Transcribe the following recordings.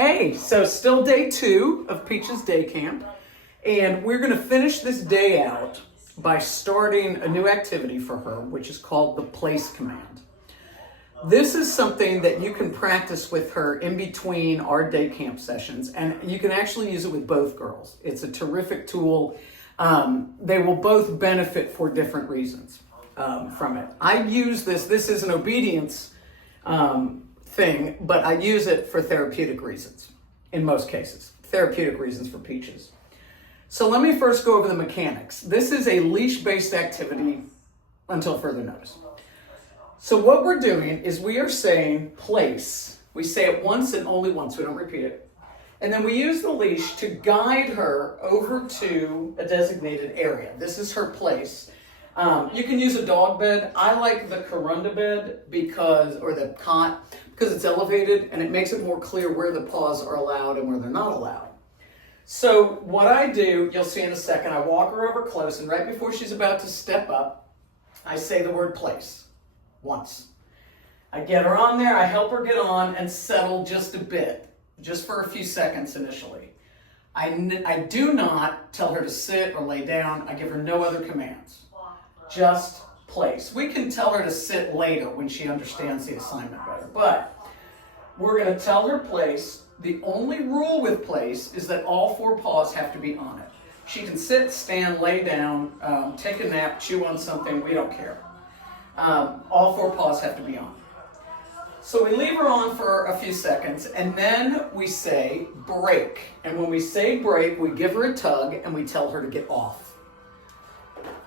Hey, so still day 2 of Peach's Day Camp, and we're going to finish this day out by starting a new activity for her, which is called the place command. This is something that you can practice with her in between our day camp sessions, and you can actually use it with both girls. It's a terrific tool. They will both benefit for different reasons from it. I use this is an obedience thing, but I use it for therapeutic reasons in most cases. Therapeutic reasons for Peaches. So let me first go over the mechanics. This is a leash-based activity until further notice. So what we're doing is we are saying place. We say it once and only once, we don't repeat it. And then we use the leash to guide her over to a designated area. This is her place. You can use a dog bed. I like the Corunda bed or the cot, because it's elevated and it makes it more clear where the paws are allowed and where they're not allowed. So what I do, you'll see in a second, I walk her over close, and right before she's about to step up, I say the word place once. I get her on there, I help her get on and settle just a bit, just for a few seconds initially. I do not tell her to sit or lay down. I give her no other commands. Just place. We can tell her to sit later when she understands the assignment better, but we're going to tell her place. The only rule with place is that all 4 paws have to be on it. She can sit, stand, lay down, take a nap, chew on something, we don't care. All 4 paws have to be on. So we leave her on for a few seconds, and then we say break. And when we say break, we give her a tug and we tell her to get off.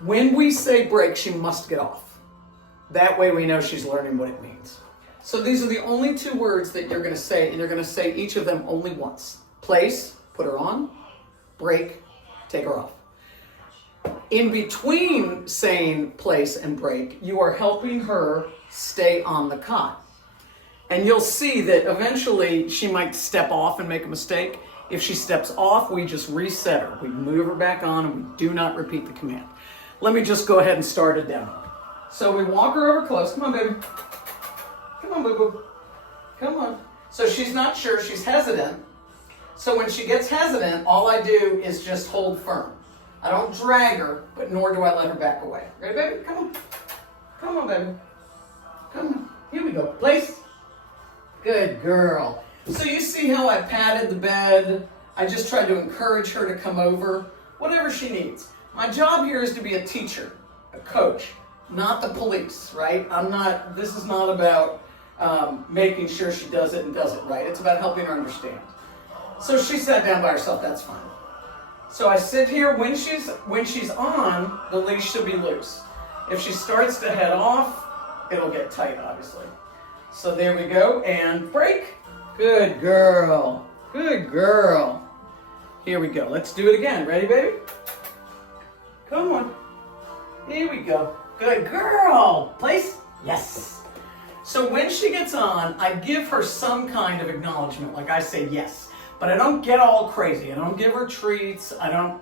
When we say break, she must get off. That way we know she's learning what it means. So these are the only 2 words that you're going to say, and you're going to say each of them only once. Place, put her on. Break, take her off. In between saying place and break, you are helping her stay on the cot. And you'll see that eventually she might step off and make a mistake. If she steps off, we just reset her. We move her back on and we do not repeat the command. Let me just go ahead and start a demo. So we walk her over close. Come on, baby. Come on, boo-boo. Come on. So she's not sure. She's hesitant. So when she gets hesitant, all I do is just hold firm. I don't drag her, but nor do I let her back away. Ready, baby? Come on. Come on, baby. Come on. Here we go. Place. Good girl. So you see how I patted the bed. I just tried to encourage her to come over. Whatever she needs. My job here is to be a teacher, a coach, not the police, right? This is not about making sure she does it and does it right. It's about helping her understand. So she sat down by herself, that's fine. So I sit here, when she's on, the leash should be loose. If she starts to head off, it'll get tight, obviously. So there we go, and break. Good girl, good girl. Here we go, let's do it again. Ready, baby? Come on. Here we go. Good girl. Place? Yes. So when she gets on, I give her some kind of acknowledgement, like I say yes. But I don't get all crazy. I don't give her treats. I don't,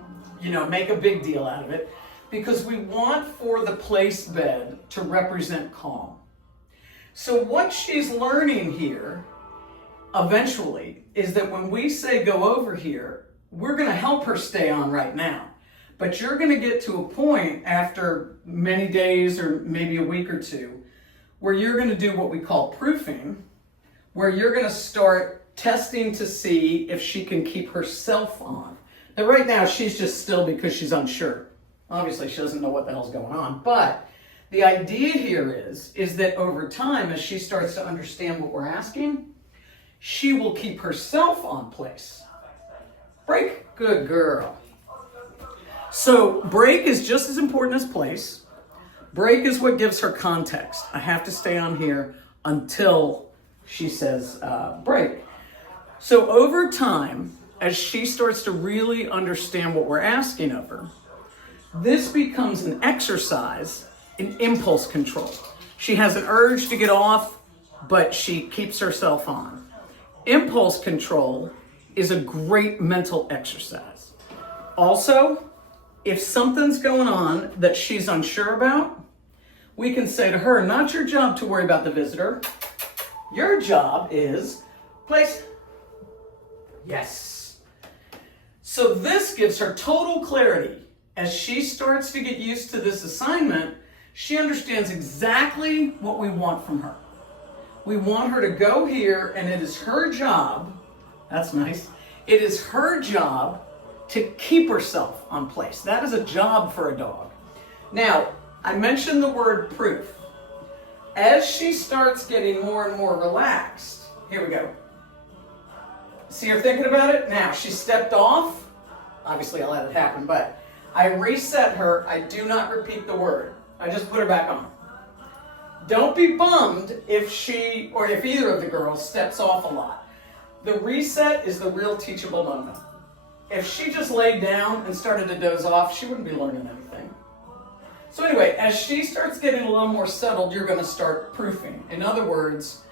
make a big deal out of it. Because we want for the place bed to represent calm. So what she's learning here, eventually, is that when we say go over here, we're going to help her stay on right now. But you're going to get to a point after many days or maybe a week or 2 where you're going to do what we call proofing, where you're going to start testing to see if she can keep herself on. Now right now she's just still because she's unsure. Obviously she doesn't know what the hell's going on. But the idea here is that over time, as she starts to understand what we're asking, she will keep herself on place. Break. Good girl. So break is just as important as place. Break is what gives her context. I have to stay on here until she says break. So over time, as she starts to really understand what we're asking of her, this becomes an exercise in impulse control. She has an urge to get off, but she keeps herself on. Impulse control is a great mental exercise. Also, if something's going on that she's unsure about, we can say to her, not your job to worry about the visitor. Your job is place. Yes. So this gives her total clarity. As she starts to get used to this assignment, she understands exactly what we want from her. We want her to go here, and it is her job, that's nice, it is her job to keep herself on place. That is a job for a dog. Now, I mentioned the word proof. As she starts getting more and more relaxed, here we go. See her thinking about it? Now, she stepped off. Obviously, I let it happen, but I reset her. I do not repeat the word. I just put her back on. Don't be bummed if she, or if either of the girls steps off a lot. The reset is the real teachable moment. If she just laid down and started to doze off, she wouldn't be learning anything. So anyway, as she starts getting a little more settled, you're going to start proofing. In other words,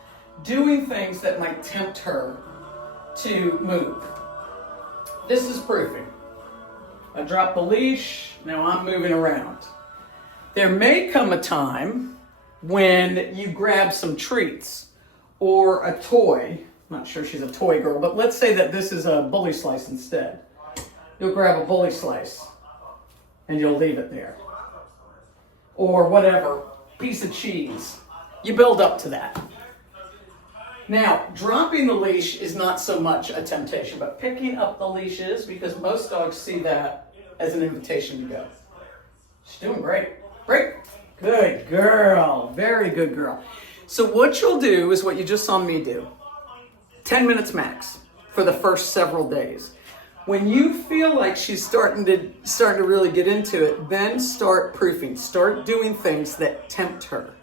doing things that might tempt her to move. This is proofing. I drop the leash, now I'm moving around. There may come a time when you grab some treats or a toy. I'm not sure she's a toy girl, but let's say that this is a bully slice instead. You'll grab a bully slice and you'll leave it there. Or whatever, piece of cheese. You build up to that. Now, dropping the leash is not so much a temptation, but picking up the leash is, because most dogs see that as an invitation to go. She's doing great. Great. Good girl. Very good girl. So what you'll do is what you just saw me do. 10 minutes max for the first several days. When you feel like she's starting to really get into it, then start proofing. Start doing things that tempt her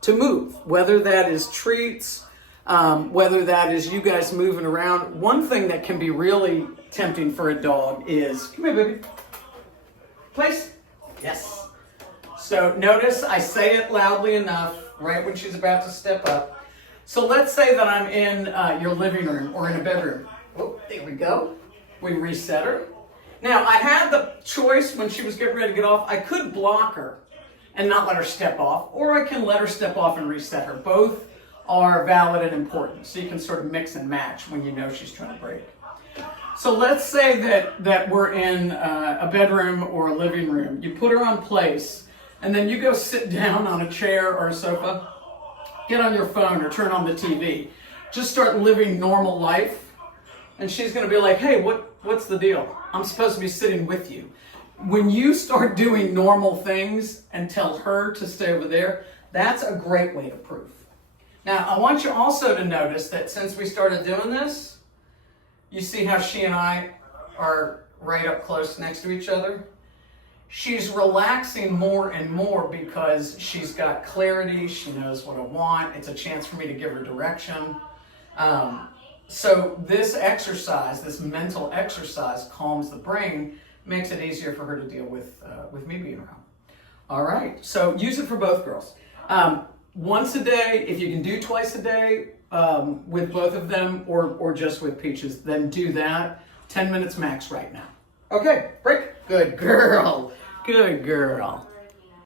to move, whether that is treats, whether that is you guys moving around. One thing that can be really tempting for a dog is, come here, baby. Place. Yes. So notice I say it loudly enough right when she's about to step up. So let's say that I'm in your living room or in a bedroom. Oh, there we go. We reset her. Now, I had the choice when she was getting ready to get off. I could block her and not let her step off, or I can let her step off and reset her. Both are valid and important, so you can sort of mix and match when you know she's trying to break. So let's say that we're in a bedroom or a living room. You put her on place, and then you go sit down on a chair or a sofa, get on your phone or turn on the TV. Just start living normal life, and she's going to be like, hey, what's the deal? I'm supposed to be sitting with you. When you start doing normal things and tell her to stay over there, that's a great way to proof. Now, I want you also to notice that since we started doing this, you see how she and I are right up close next to each other? She's relaxing more and more because she's got clarity. She knows what I want. It's a chance for me to give her direction. So this exercise, this mental exercise, calms the brain, makes it easier for her to deal with me being around. All right, so use it for both girls. Once a day, if you can do twice a day with both of them or just with Peaches, then do that. 10 minutes max right now. Okay, break. Good girl. Good girl.